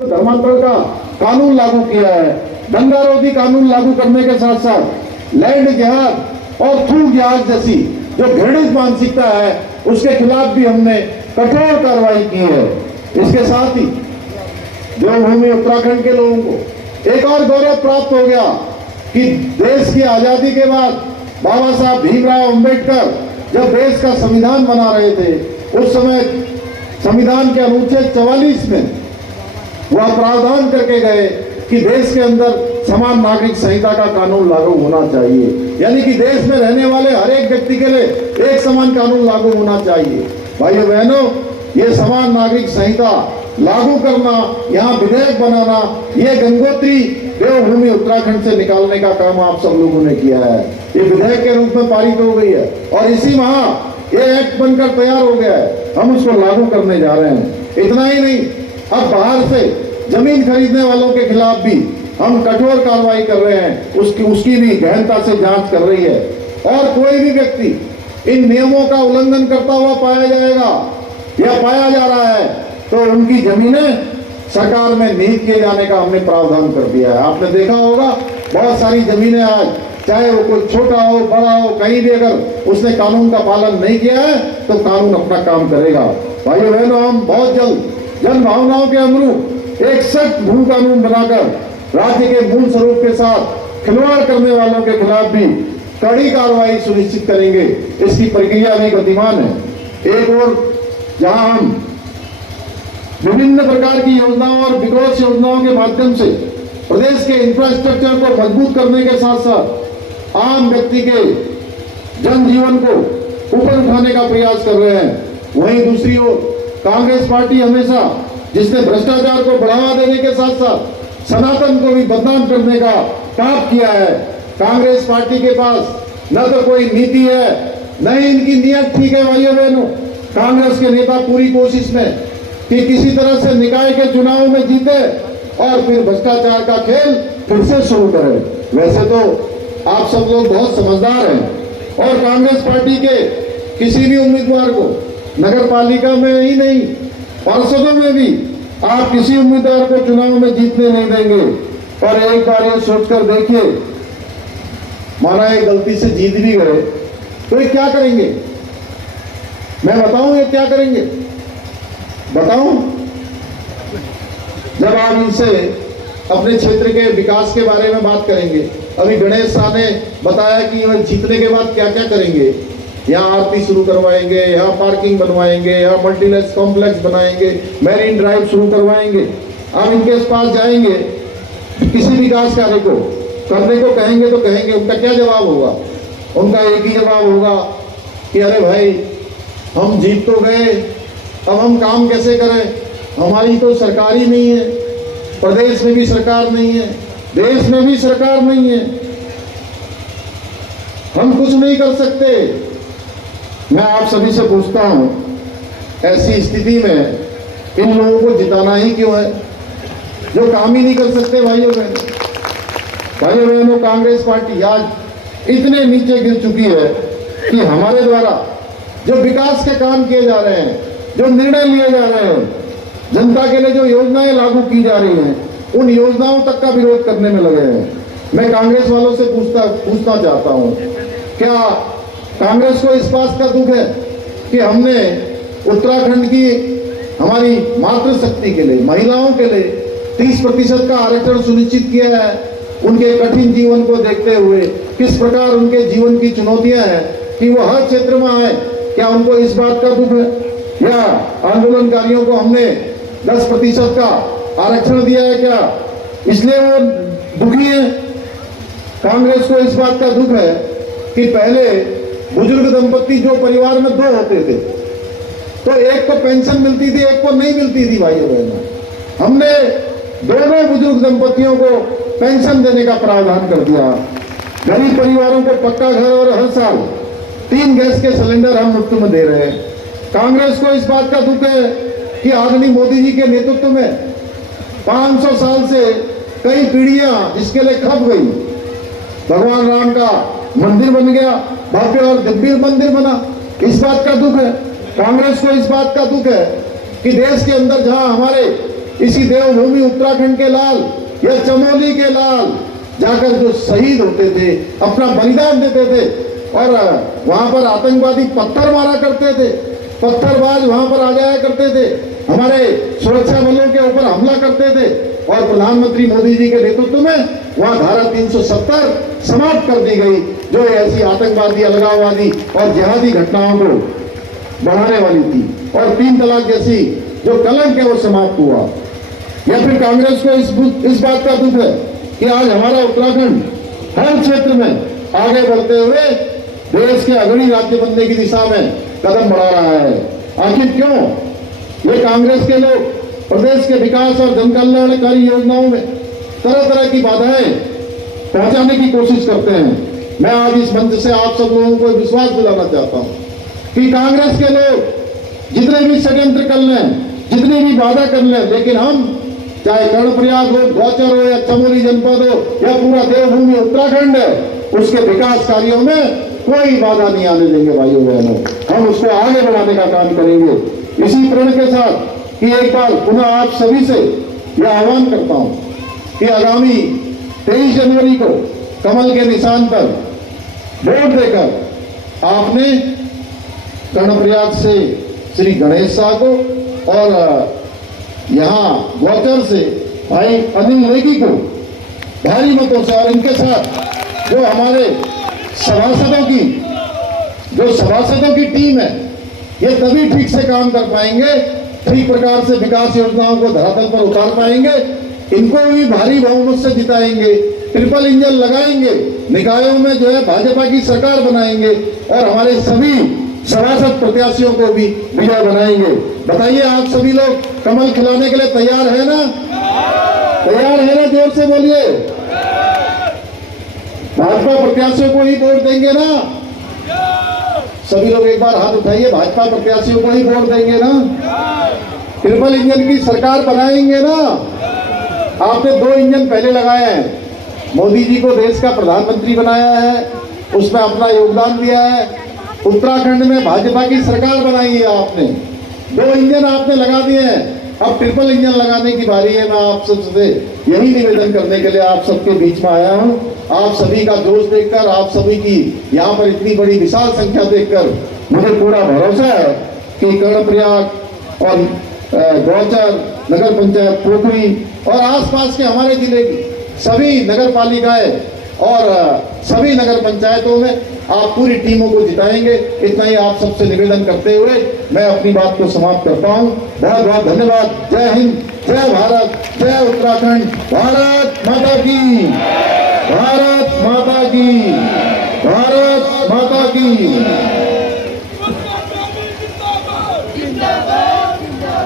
धर्मांतरण का कानून लागू किया है। दंगारोधी कानून लागू करने के साथ साथ लैंड जिहाद और थूक जिहाद जैसी जो घृणित मानसिकता है उसके खिलाफ भी हमने कठोर कार्रवाई की है। इसके साथ ही देवभूमि उत्तराखंड के लोगों को एक और गौरव प्राप्त हो गया कि देश की आजादी के बाद बाबा साहब भीमराव अंबेडकर जब देश का संविधान बना रहे थे उस समय संविधान के अनुच्छेद 44 में वह प्रावधान करके गए कि देश के अंदर समान नागरिक संहिता का कानून लागू होना चाहिए, यानी कि देश में रहने वाले हर एक व्यक्ति के लिए एक समान कानून लागू होना चाहिए। भाइयों बहनों, ये समान नागरिक संहिता लागू करना, यहाँ विधेयक बनाना, ये गंगोत्री देवभूमि उत्तराखंड से निकालने का काम आप सब लोगों ने किया है। ये विधेयक के रूप में पारित हो गई है और इसी माह ये एक्ट बनकर तैयार हो गया है। हम उसको लागू करने जा रहे हैं। इतना ही नहीं, अब बाहर से जमीन खरीदने वालों के खिलाफ भी हम कठोर कार्रवाई कर रहे हैं। उसकी भी गहनता से जांच कर रही है और कोई भी व्यक्ति इन नियमों का उल्लंघन करता हुआ पाया जाएगा या पाया जा रहा है तो उनकी जमीनें सरकार में निहित किए जाने का हमने प्रावधान कर दिया है। आपने देखा होगा बहुत सारी जमीनें आज, चाहे वो कोई छोटा हो बड़ा हो, कहीं भी अगर उसने कानून का पालन नहीं किया है तो कानून अपना काम करेगा। भाइयों बहनों, हम बहुत जल्द जन भावनाओं के अनुरूप एक सख्त भू कानून बनाकर राज्य के मूल स्वरूप के साथ खिलवाड़ करने वालों के खिलाफ भी कड़ी कार्रवाई सुनिश्चित करेंगे। इसकी प्रक्रिया भी गतिमान है। एक और जहां हम विभिन्न प्रकार की योजनाओं और विकास योजनाओं के माध्यम से प्रदेश के इंफ्रास्ट्रक्चर को मजबूत करने के साथ साथ आम व्यक्ति के जनजीवन को ऊपर उठाने का प्रयास कर रहे हैं, वहीं दूसरी ओर कांग्रेस पार्टी हमेशा जिसने भ्रष्टाचार को बढ़ावा देने के साथ साथ सनातन को भी बदनाम करने का पाप किया है। कांग्रेस पार्टी के पास न तो कोई नीति है न ही इनकी नियत ठीक है। भाइयों बहनों, कांग्रेस के नेता पूरी कोशिश में कि किसी तरह से निकाय के चुनाव में जीते और फिर भ्रष्टाचार का खेल फिर से शुरू करें। वैसे तो आप सब लोग बहुत समझदार हैं और कांग्रेस पार्टी के किसी भी उम्मीदवार को नगर पालिका में ही नहीं पार्षदों में भी आप किसी उम्मीदवार को चुनाव में जीतने नहीं देंगे। और एक बार ये सोचकर देखिए, माना ये गलती से जीत भी गए तो ये क्या करेंगे? मैं बताऊं ये क्या करेंगे? बताऊं? जब आप इनसे अपने क्षेत्र के विकास के बारे में बात करेंगे, अभी गणेश शाह ने बताया कि वह जीतने के बाद क्या क्या करेंगे। यहाँ आरती शुरू करवाएंगे, यहाँ पार्किंग बनवाएंगे, यहाँ मल्टीलेक्स कॉम्प्लेक्स बनाएंगे, मैरीन ड्राइव शुरू करवाएंगे। आप इनके पास जाएंगे, किसी विकास कार्य को करने को कहेंगे तो कहेंगे, उनका क्या जवाब होगा? उनका एक ही जवाब होगा कि अरे भाई, हम जीत तो गए, अब हम काम कैसे करें? हमारी तो सरकार ही नहीं है, प्रदेश में भी सरकार नहीं है, देश में भी सरकार नहीं है, हम कुछ नहीं कर सकते। मैं आप सभी से पूछता हूं, ऐसी स्थिति में इन लोगों को जिताना ही क्यों है जो काम ही नहीं कर सकते? भाइयों बहनों, कांग्रेस पार्टी आज इतने नीचे गिर चुकी है कि हमारे द्वारा जो विकास के काम किए जा रहे हैं, जो निर्णय लिए जा रहे हैं, जनता के लिए जो योजनाएं लागू की जा रही हैं, उन योजनाओं तक का विरोध करने में लगे हैं। मैं कांग्रेस वालों से पूछना चाहता हूं, क्या कांग्रेस को इस बात का दुख है कि हमने उत्तराखंड की हमारी मातृशक्ति के लिए, महिलाओं के लिए 30% का आरक्षण सुनिश्चित किया है? उनके कठिन जीवन को देखते हुए किस प्रकार उनके जीवन की चुनौतियां हैं कि वो हर क्षेत्र में आए, क्या उनको इस बात का दुख है? या आंदोलनकारियों को हमने 10% का आरक्षण दिया है क्या, इसलिए वो दुखी है? कांग्रेस को इस बात का दुख है कि पहले बुजुर्ग दंपत्ति जो परिवार में 2 होते थे तो एक को पेंशन मिलती थी, एक को नहीं मिलती थी। भाइयों बहनों, हमने दोनों बुजुर्ग दंपत्तियों को पेंशन देने का प्रावधान कर दिया। गरीब परिवारों को पक्का घर और हर साल 3 गैस के सिलेंडर हम मुफ्त में दे रहे हैं। कांग्रेस को इस बात का दुख है कि आदरणीय मोदी जी के नेतृत्व में 500 साल से कई पीढ़ियां जिसके लिए खप गई, भगवान राम का मंदिर बन गया, भव्य और दिव्य मंदिर बना। इस बात का दुख है। कांग्रेस को इस बात का दुख है कि देश के अंदर जहां हमारे इसी देवभूमि उत्तराखंड के लाल या चमोली के लाल जाकर जो शहीद होते थे, अपना बलिदान देते थे, और वहां पर आतंकवादी पत्थर मारा करते थे, पत्थरबाज वहां पर आ जाया करते थे, हमारे सुरक्षा बलों के ऊपर हमला करते थे, और प्रधानमंत्री मोदी जी के नेतृत्व में वहां धारा 370 समाप्त कर दी गई, जो ऐसी आतंकवादी, अलगाववादी और जिहादी घटनाओं को बढ़ाने वाली थी, और 3 तलाक जैसी जो कलंक है वो समाप्त हुआ। या फिर कांग्रेस को इस बात का दुख है कि आज हमारा उत्तराखंड हर क्षेत्र में आगे बढ़ते हुए देश के अग्रणी राज्य बनने की दिशा में कदम बढ़ा रहा है। आखिर क्यों? ये कांग्रेस के लोग प्रदेश के विकास और जनकल्याणकारी योजनाओं में तरह तरह की बाधाएं पहुंचाने की कोशिश करते हैं। मैं आज इस मंच से आप सब लोगों को विश्वास दिलाना चाहता हूं कि कांग्रेस के लोग जितने भी षड्यंत्र कर लें, जितनी भी बाधा कर लें, लेकिन हम चाहे कर्णप्रयाग हो, गौचर हो, या चमोली जनपद हो, या पूरा देवभूमि उत्तराखंड है, उसके विकास कार्यों में कोई बाधा नहीं आने देंगे भाइयों बहनों। हम उसको आगे बढ़ाने का काम करेंगे, इसी प्रण के साथ कि एक बार पुनः आप सभी से यह आह्वान करता हूं कि आगामी 23 जनवरी को कमल के निशान पर वोट देकर आपने कर्णप्रयाग से श्री गणेश शाह को और यहाँ गौचर से भाई अनिल नेगी को भारी मतों से, और इनके साथ जो हमारे सभासदों की टीम है, ये तभी ठीक से काम कर पाएंगे, ठीक प्रकार से विकास योजनाओं को धरातल पर उतार पाएंगे, इनको भी भारी बहुमत से जिताएंगे, ट्रिपल इंजन लगाएंगे, निकायों में जो है भाजपा की सरकार बनाएंगे, और हमारे सभी सभासद प्रत्याशियों को भी विजय बनाएंगे। बताइए, आप सभी लोग कमल खिलाने के लिए तैयार है ना? तैयार है ना? जोर से बोलिए। भाजपा प्रत्याशियों को ही वोट देंगे ना? सभी लोग एक बार हाथ उठाइए, भाजपा प्रत्याशियों को ही वोट देंगे ना? ट्रिपल इंजन की सरकार बनाएंगे ना? आपने 2 इंजन पहले लगाए हैं, मोदी जी को देश का प्रधानमंत्री बनाया है, उसमें अपना योगदान दिया है, उत्तराखंड में भाजपा की सरकार बनाई है आपने, 2 इंजन आपने लगा दिए हैं, अब ट्रिपल इंजन लगाने की बारी है। मैं आप सबसे यही निवेदन करने के लिए आप सबके बीच में आया हूं। आप सभी का जोश देखकर, आप सभी की यहाँ पर इतनी बड़ी विशाल संख्या देखकर मुझे पूरा भरोसा है कि कर्णप्रयाग और गौचर, नगर पंचायत पोखरी और आसपास के हमारे जिले की सभी नगर पालिकाएं और सभी नगर पंचायतों में आप पूरी टीमों को जिताएंगे। इतना ही आप सबसे निवेदन करते हुए मैं अपनी बात को समाप्त करता हूं। बहुत बहुत धन्यवाद। जय हिंद, जय भारत, जय उत्तराखंड। भारत माता की, भारत माता की, भारत माता की।